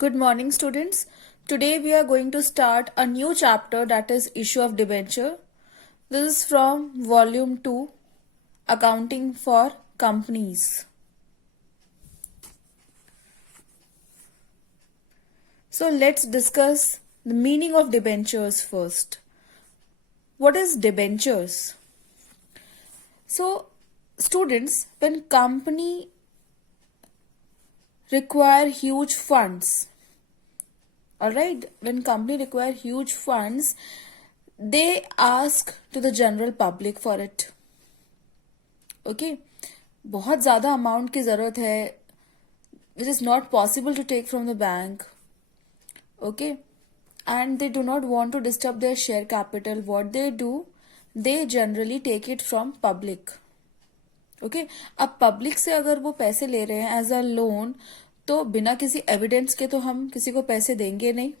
Good morning, students. Today we are going to start a new chapter, that is issue of debenture. This is from volume 2, accounting for companies. So let's discuss the meaning of debentures first. What is debentures? So students, when company require huge funds, alright, when company require huge funds, they ask to the general public for it. Okay, बहुत ज़्यादा amount की ज़रूरत है, which is not possible to take from the bank. Okay, and they do not want to disturb their share capital. What they do, they generally take it from public. Okay अब public से अगर वो पैसे ले रहे हैं as a loan, तो बिना किसी एविडेंस के तो हम किसी को पैसे देंगे नहीं.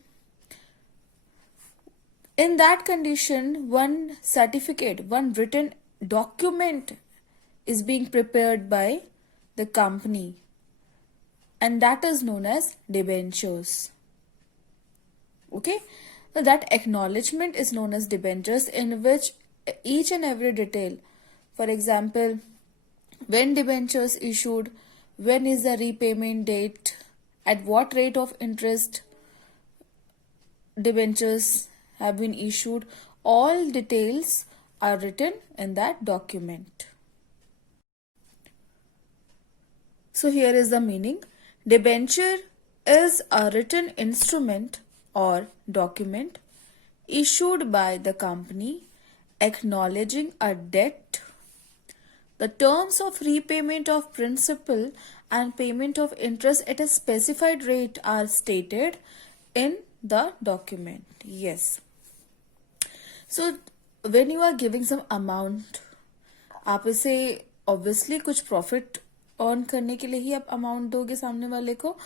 In that condition one certificate, one written document is being prepared by the company, and that is known as debentures. Okay, so that acknowledgement is known as debentures, in which each and every detail, for example, when debentures issued, when is the repayment date, at what rate of interest debentures have been issued, all details are written in that document. So here is the meaning. Debenture is a written instrument or document issued by the company acknowledging a debt. The terms of repayment of principal and payment of interest at a specified rate are stated in the document. Yes. So when you are giving some amount, आप इसे obviously कुछ profit earn करने के लिए ही आप amount दोगे सामने वाले को.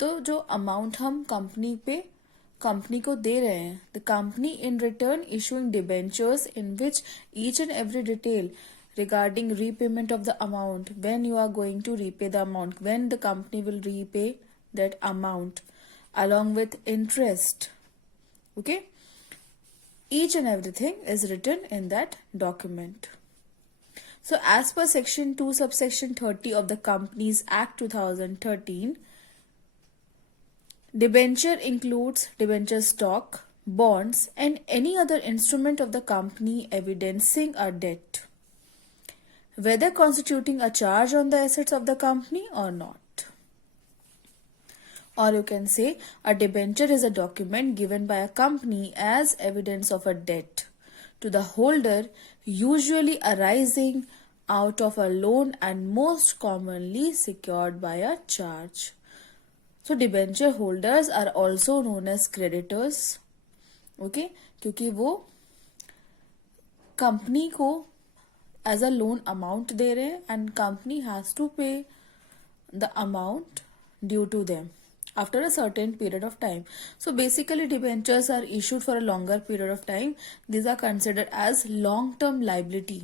तो जो अमाउंट हम कंपनी को दे रहे हैं, the company in return issuing debentures in which each and every detail regarding repayment of the amount, when you are going to repay the amount, when the company will repay that amount along with interest. Okay, each and everything is written in that document. So as per section 2 subsection 30 of the Companies Act 2013, debenture includes debenture stock, bonds and any other instrument of the company evidencing a debt, whether constituting a charge on the assets of the company or not. Or you can say a debenture is a document given by a company as evidence of a debt to the holder, usually arising out of a loan and most commonly secured by a charge. So debenture holders are also known as creditors. Okay, क्योंकि वो company को as a loan amount दे रहे हैं and company has to pay the amount due to them after a certain period of time. So basically debentures are issued for a longer period of time. These are considered as long-term liability.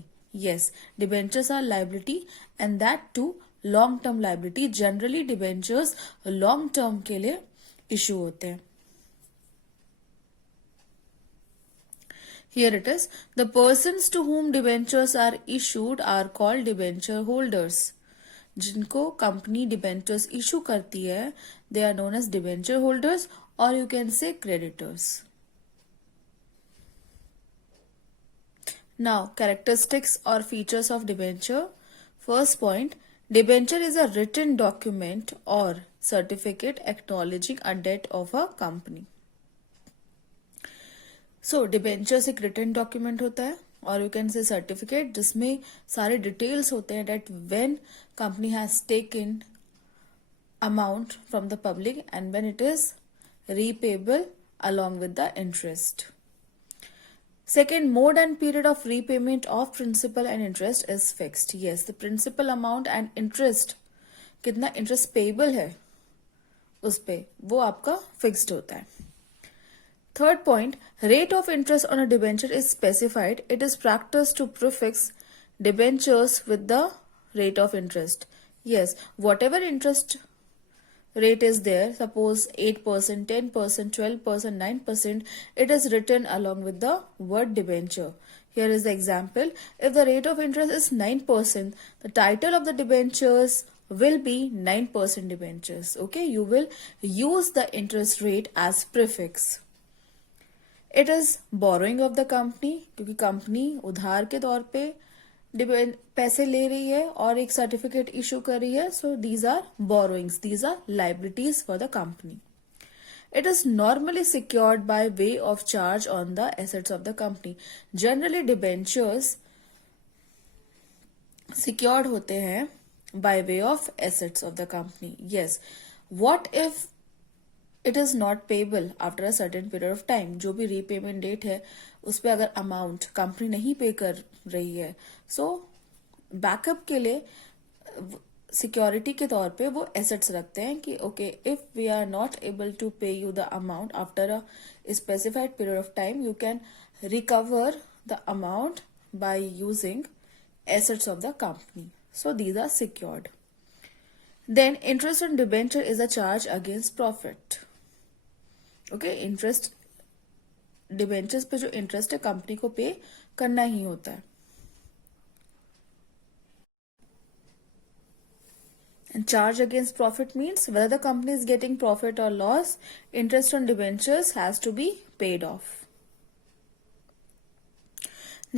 Yes, debentures are liability, and that too long-term liability. Generally debentures long-term के लिए issue होते हैं. Here it is. The persons to whom debentures are issued are called debenture holders. जिनको company debentures issue करती है, they are known as debenture holders, और you can say creditors. Now characteristics और features of debenture. First point, debenture is a written document और certificate acknowledging a debt of a company. So debentures एक written document होता है, और you can से certificate, जिसमें सारे डिटेल्स होते हैं date when company has taken amount from the public and when it is repayable along with the interest. Second, mode and period of repayment of principal and interest is fixed. Yes, the principal amount and interest, कितना interest payable है उस पे, वो आपका fixed होता है. Third point, rate of interest on a debenture is specified. It is practiced to prefix debentures with the rate of interest. Yes, whatever interest rate is there, suppose 8%, 10%, 12%, 9%, it is written along with the word debenture. Here is the example. If the rate of interest is 9%, the title of the debentures will be 9% debentures. Okay, you will use the interest rate as prefix. It is borrowing of the company, क्योंकि company उधार के तौर पे पैसे ले रही है और एक सर्टिफिकेट इशू कर रही है. So these are borrowings, these are liabilities for the company. It is normally secured by way of charge on the assets of the company. Generally debentures secured होते हैं by way of assets of the company. Yes. What if it is not payable after a certain period of time? जो भी repayment date है उस पर अगर amount company नहीं pay कर रही है, so backup के लिए सिक्योरिटी के तौर पे वो एसेट्स रखते हैं कि okay, if we are not able to pay you the amount after a specified period of time, you can recover the amount by using assets of the company. So these are secured. Then interest on debenture is a charge against profit. Okay, interest debentures पे जो interest है company को पे करना ही होता है. And charge against profit means whether the company is getting profit or loss, interest on debentures has to be paid off.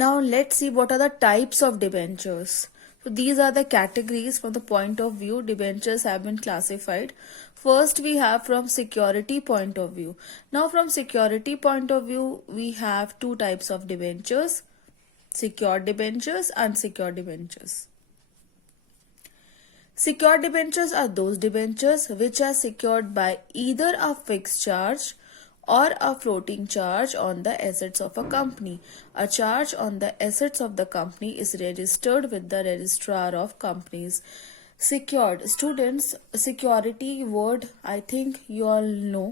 Now let's see what are the types of debentures. So these are the categories from the point of view debentures have been classified. First we have from security point of view. Now from security point of view we have two types of debentures: secured debentures, unsecured debentures. Secured debentures are those debentures which are secured by either a fixed charge or a floating charge on the assets of a company. A charge on the assets of the company is registered with the registrar of companies. Secured. Students, security word I think you all know.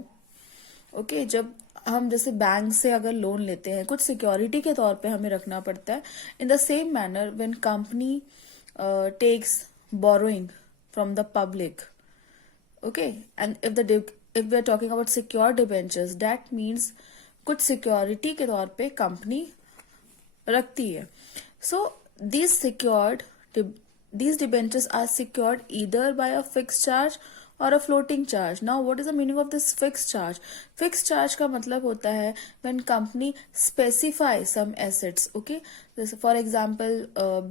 Okay, जब हम जैसे bank से अगर loan लेते हैं कुछ security के तौर पे हमें रखना पड़ता है. In the same manner when company takes borrowing from the public, okay, and if we are talking about secured debentures, that means कुछ सिक्योरिटी के तौर पे कंपनी रखती है. So these debentures are secured either by a fixed charge or a floating charge. Now what is the meaning of this fixed charge? Fixed charge का मतलब होता है when company specify some assets. Okay, for example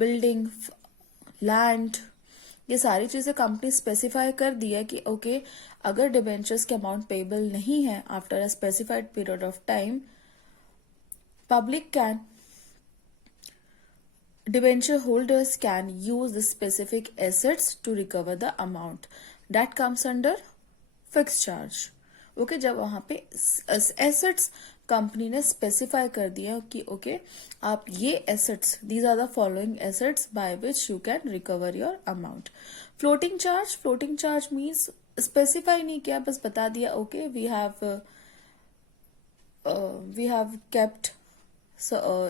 building, land, ये सारी चीजें company specify कर दी है कि ओके, अगर डिबेंचर्स के अमाउंट पेबल नहीं है after a specified period of time, public can, debenture holders can use the specific assets to recover the amount. That comes under fix charge. Okay, जब वहां पे एसेट्स कंपनी ने specify कर दिया कि ओके, आप ये assets, these are the following assets by which you can recover your amount. Floating charge means specify नहीं किया, बस बता दिया okay we have kept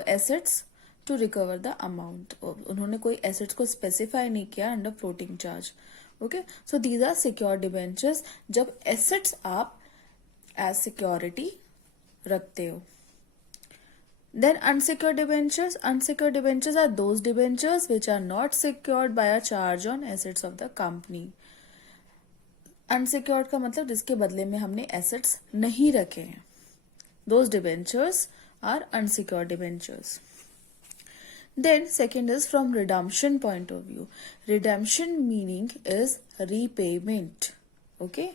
assets to recover the amount. उन्होंने कोई एसेट्स को स्पेसिफाई नहीं किया under floating charge. Okay, so these are secure debentures, जब एसेट्स आप एज सिक्योरिटी रखते हो. Then unsecured debentures are those debentures which are not secured by a charge on assets of the company. Unsecured का मतलब जिसके बदले में हमने assets नहीं रखे हैं. Those debentures are unsecured debentures. Then second is from redemption point of view. Redemption meaning is repayment. Okay,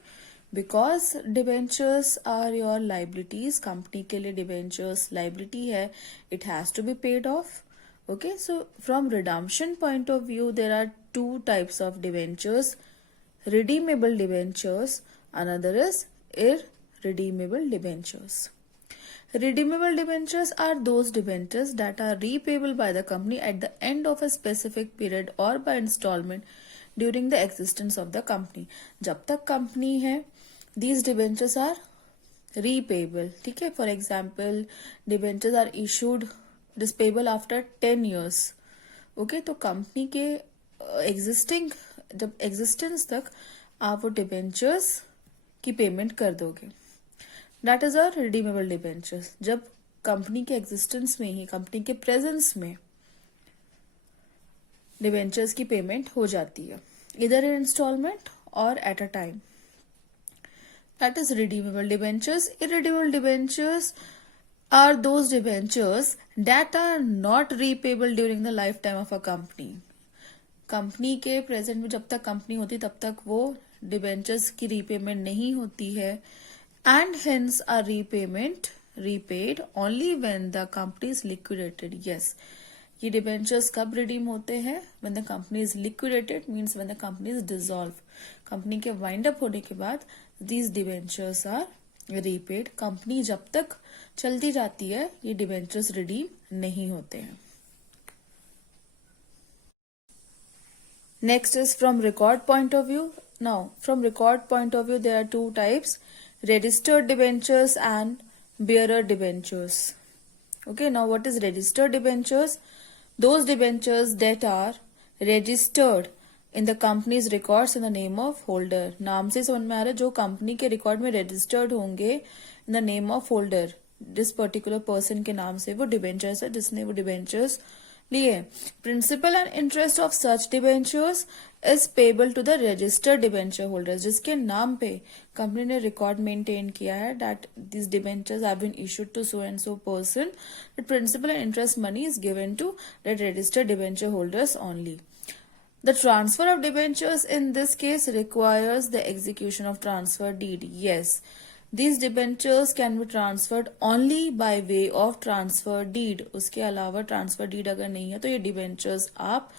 because debentures are your liabilities, company के लिए debentures liability है, it has to be paid off. Okay, so from redemption point of view there are two types of debentures: redeemable debentures, another is irredeemable debentures. Redeemable debentures are those debentures that are repayable by the company at the end of a specific period or by installment during the existence of the company. जब तक company है, these debentures are repayable. ठीक है, for example debentures are issued dispayable after 10 years. Okay, तो company के जब existence तक आप वो डिबेंचर्स की पेमेंट कर दोगे. That is a redeemable debentures. जब कंपनी के एग्जिस्टेंस में ही, कंपनी के प्रेजेंस में डिबेंचर्स की पेमेंट हो जाती है, इधर इन इंस्टॉलमेंट और at a time. That is redeemable debentures. Irredeemable debentures are those debentures that are not repayable during the lifetime of a company. Company के प्रेजेंट में जब तक कंपनी होती तब तक वो डिबेंचर्स की रीपेमेंट नहीं होती है, and hence are repayment repaid only when the company is liquidated. Yes, ये डिबेंचर्स कब रिडीम होते हैं? When the company is liquidated, means when the company is dissolve. Company के वाइंड अप होने के बाद these debentures are repaid. Company जब तक चलती जाती है ये डिबेंचर्स रिडीम नहीं होते हैं. Next is from record point of view. Now, from record point of view, there are two types: registered debentures and bearer debentures. Okay, now what is registered debentures? Those debentures that are registered in the company's records in the name of holder. नाम से समझ में आ रहा है, जो company के record में registered होंगे in the name of holder, जिस पर्टिकुलर पर्सन के नाम से वो डिबेंचर्स है, जिसने वो डिबेंचर्स लिए. Principal and interest of such debentures is payable to the registered debenture holders. जिसके नाम पे कंपनी ने रिकॉर्ड मेंटेन किया है that this debentures have been issued to so and so person, the principal and interest money is given to the registered debenture holders only. The transfer of debentures in this case requires the execution of transfer deed. Yes, these debentures can be transferred only by way of transfer deed. उसके अलावा transfer deed अगर नहीं है तो ये debentures आप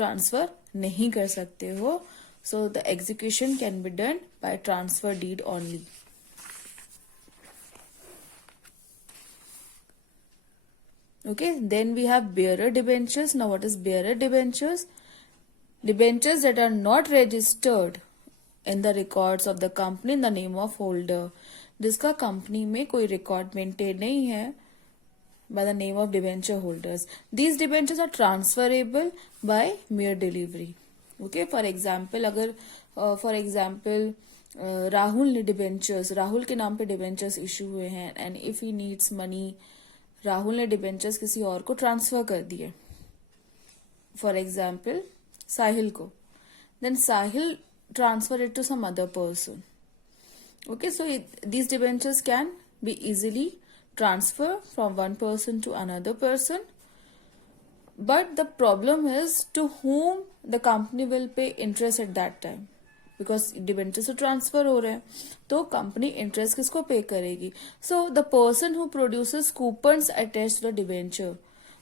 transfer नहीं कर सकते हो. So the execution can be done by transfer deed only. Okay, then we have bearer debentures. Now what is bearer debentures? Debentures that are not registered in the records of the company in the name of holder. जिसका company में कोई record maintain नहीं है by the name of debenture holders. These debentures are transferable by mere delivery. Okay, for example, अगर for example Rahul ने debentures, Rahul के नाम पे डिबेंचर्स इशू हुए हैं and if he needs money, Rahul ने डिबेंचर्स किसी और को ट्रांसफर कर दिए, फॉर एग्जाम्पल साहिल को, then Sahil transfer it to some other person. Okay, so these debentures can be easily transferred from one person to another person, but the problem is to whom the company will pay interest at that time, because debentures to transfer हो रहे हैं तो company interest किसको पे करेगी? So the person who produces coupons attached to the debenture,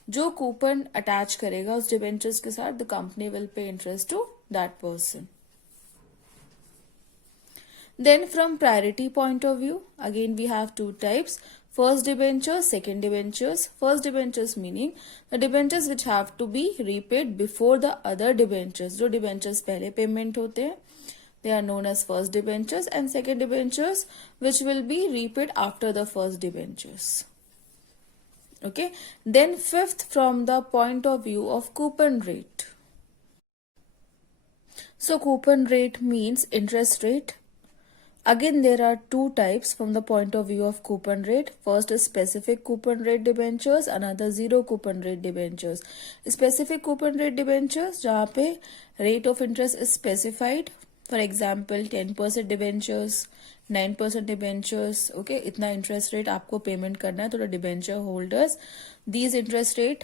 जो coupon attach करेगा उस डिबेंचर्स के साथ, the company will pay interest to that person. Then from priority point of view, again we have two types: first debentures, second debentures. First debentures meaning the debentures which have to be repaid before the other debentures. जो debentures पहले payment होते हैं they are known as first debentures, and second debentures which will be repaid after the first debentures. Okay, then fifth, from the point of view of coupon rate. So coupon rate means interest rate. Again, there are two types from the point of view of coupon rate. First is specific coupon rate debentures, another zero coupon rate debentures. Specific coupon rate debentures जहाँ पे rate of interest is specified. For example, 10% debentures, 9% debentures. Okay, इतना interest rate आपको payment करना है तो debenture holders. These interest rate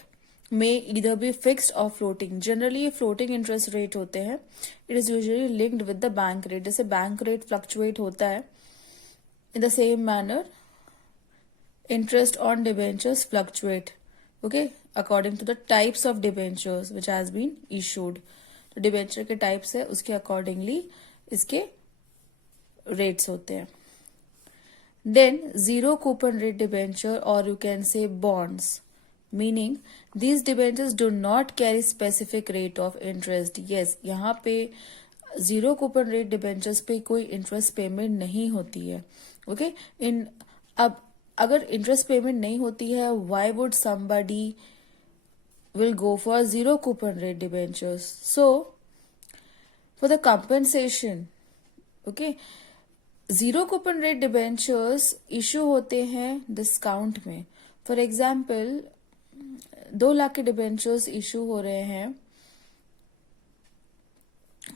में इधर भी फिक्स्ड और फ्लोटिंग. जनरली ये फ्लोटिंग इंटरेस्ट रेट होते हैं. It is usually linked with the bank rate. जैसे बैंक रेट फ्लक्चुएट होता है, in the same manner interest on debentures fluctuate. Okay, according to the types of debentures which has been issued. तो debenture के types है उसके accordingly इसके rates होते हैं. Then zero coupon rate debenture और you can say bonds, meaning these debentures do not carry specific rate of interest. Yes, यहाँ पे जीरो कूपन रेट डिबेंचर्स पे कोई इंटरेस्ट पेमेंट नहीं होती है. ओके, अब अगर इंटरेस्ट पेमेंट नहीं होती है, why would somebody will go for zero coupon rate debentures? So for the compensation okay. Zero coupon rate debentures issue होते हैं डिस्काउंट में। फॉर एग्जाम्पल 2 लाख के डिबेंचर्स इशू हो रहे हैं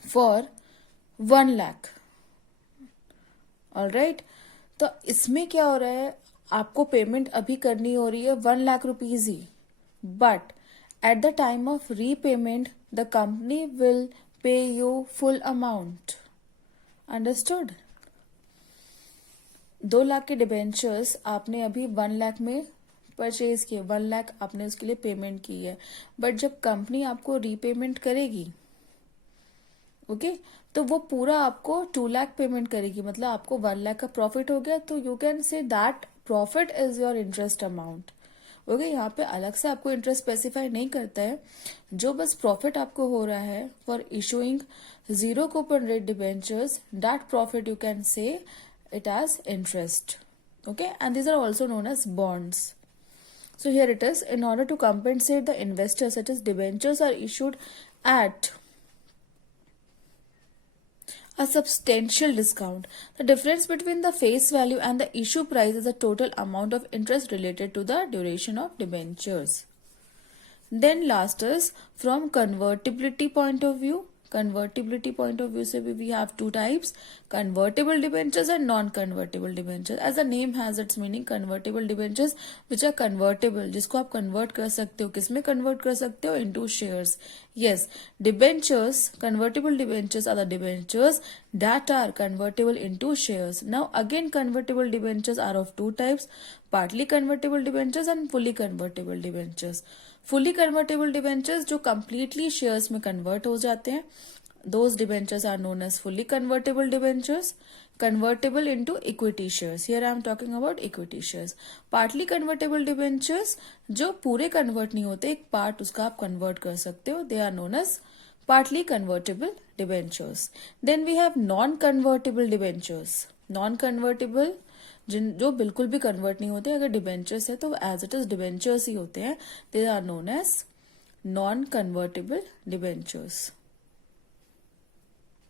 फॉर 1 लाख। ऑलराइट, तो इसमें क्या हो रहा है, आपको पेमेंट अभी करनी हो रही है 1 lakh rupees he, but at the time of repayment the company will पे you full amount. Understood? 2 lakh के डिबेंचर्स आपने अभी 1 लाख में परचेज किए, 1 लाख आपने उसके लिए पेमेंट की है, बट जब कंपनी आपको रीपेमेंट करेगी, ओके, तो वो पूरा आपको 2 लाख पेमेंट करेगी, मतलब आपको 1 लाख का प्रॉफिट हो गया, तो you can say that profit is your interest amount. Okay, यहाँ पे अलग से आपको इंटरेस्ट स्पेसिफाई नहीं करता है, जो बस प्रॉफिट आपको हो रहा है for issuing zero coupon rate debentures, that profit you can से it as interest. Okay, and these are also known as bonds. So here it is, in order to compensate the investors, such as debentures are issued at a substantial discount. The difference between the face value and the issue price is the total amount of interest related to the duration of debentures. Then last is from convertibility point of view. Convertibility point of view से भी we have 2 types, convertible debentures and non-convertible debentures. As the name has its meaning, convertible debentures which are convertible, जिसको आप convert कर सकते हो, किसमें convert कर सकते हो, into shares. Yes, debentures, convertible debentures are the debentures that are convertible into shares. Now again, convertible debentures are of 2 types, partly convertible debentures and fully convertible debentures. Fully convertible debentures जो completely shares में convert हो जाते हैं, those debentures are known as fully convertible debentures, convertible into equity shares. Here I am talking about equity shares. Partly convertible debentures जो पूरे convert नहीं होते, एक पार्ट उसका आप कन्वर्ट कर सकते हो, they are known as partly convertible debentures. Then we have non convertible debentures. Non convertible जो बिल्कुल भी कन्वर्ट नहीं होते, अगर डिबेंचर्स है तो एज इट इज डिबेंचर्स ही होते हैं, they are known as non convertible debentures.